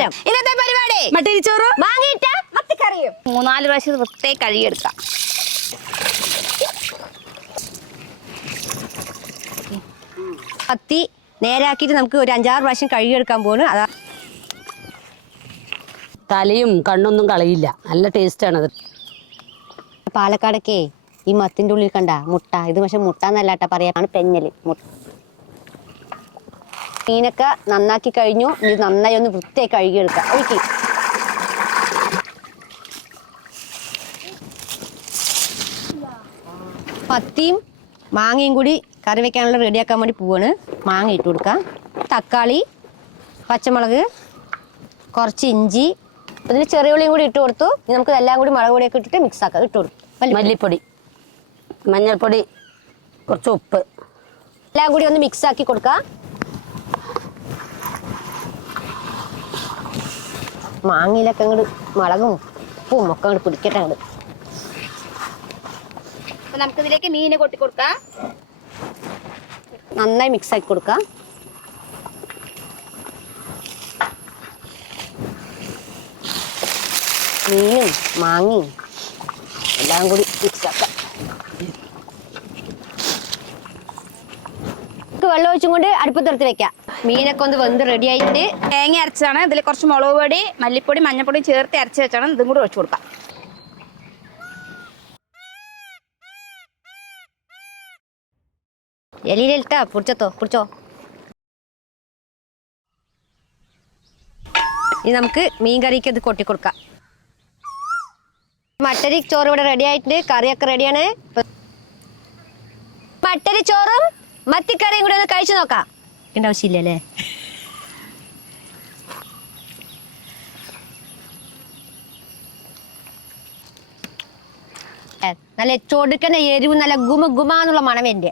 നമസ്കാരം. ഇന്നത്തെ പരിപാടി? മട്ടരിച്ചോറ്? മാങ്ങിയിട്ട? മത്തിക്കറിയും. മൂന്നാൽ പ്രാവശ്യം വൃത്തേ കഴുകിയെടുക്കാം. മത്തി നേരാക്കിയിട്ട് നമുക്ക് ഒരു അഞ്ചാറ് പ്രാവശ്യം കഴുകിയെടുക്കാൻ പോകുന്നു അതാ തലയും കണ്ണൊന്നും കളയില്ല. നല്ല ടേസ്റ്റ് ആണത്. പാലക്കാടൊക്കെ ഈ മത്തിന്റെ ഉള്ളിൽ കണ്ട മുട്ട. ഇത് പക്ഷെ മുട്ട എന്നല്ലാട്ട പറയാനാണ് പെഞ്ഞൽ. മുട്ട മീനൊക്കെ നന്നാക്കി കഴിഞ്ഞു. ഇനി നന്നായി ഒന്ന് വൃത്തിയായി കഴുകിയെടുക്കാം. ഓക്കെ പത്തിയും മാങ്ങയും കൂടി കറി വെക്കാനുള്ള റെഡിയാക്കാൻ വേണ്ടി പോവാണ്. മാങ്ങ ഇട്ട് കൊടുക്കാം. തക്കാളി പച്ചമുളക് കുറച്ച് ഇഞ്ചി ഇതിൽ ചെറിയ ഉള്ളിയും കൂടി ഇട്ട് കൊടുത്തു. ഇനി നമുക്ക് എല്ലാം കൂടി മുളക് പൊടിയൊക്കെ ഇട്ടിട്ട് മിക്സ് ആക്കാം. ഇട്ട് കൊടുക്കും. മല്ലിപ്പൊടി മഞ്ഞൾപ്പൊടി കുറച്ച് ഉപ്പ്. എല്ലാം കൂടി ഒന്ന് മിക്സ് ആക്കി കൊടുക്കാം. മാങ്ങയിലൊക്കെ അങ്ങോട്ട് മുളകും ഉപ്പും ഒക്കെ അങ്ങോട്ട് പിടിക്കട്ടെ അങ്ങോട്ട് നമുക്ക് ഇതിലേക്ക് മീന് കൊട്ടി കൊടുക്കാം. നന്നായി മിക്സ് ആക്കി കൊടുക്കാം. മീനും മാങ്ങയും എല്ലാം കൂടി മിക്സ് ആക്കാം. വെള്ളം ഒഴിച്ചും കൊണ്ട് വെക്കാം. മീനൊക്കെ ഒന്ന് വെന്ത് റെഡി ആയിട്ട് തേങ്ങ അരച്ചാണ് ഇതിൽ കുറച്ച് മുളക് പൊടി മല്ലിപ്പൊടി മഞ്ഞൾപ്പൊടി ചേർത്ത് അരച്ച് വെച്ചാണ് ഇതും കൂടി ഒഴിച്ചു കൊടുക്കാം. എലിയിലിട്ടാ പിടിച്ചോ പിടിച്ചോ? ഇനി നമുക്ക് മീൻ കറിക്ക് ഇത് കൊട്ടി കൊടുക്കാം. മട്ടരി ചോറ് ഇവിടെ റെഡി ആയിട്ടുണ്ട്. കറിയൊക്കെ റെഡിയാണ് മട്ടരി ചോറും കഴിച്ചു നോക്കാം ഇതിന്റെ ആവശ്യമില്ലല്ലേ നല്ല ചൊടുക്കനെ എരിവ് നല്ല ഗുമ ഗുമ എന്നുള്ള മണം എന്റെ.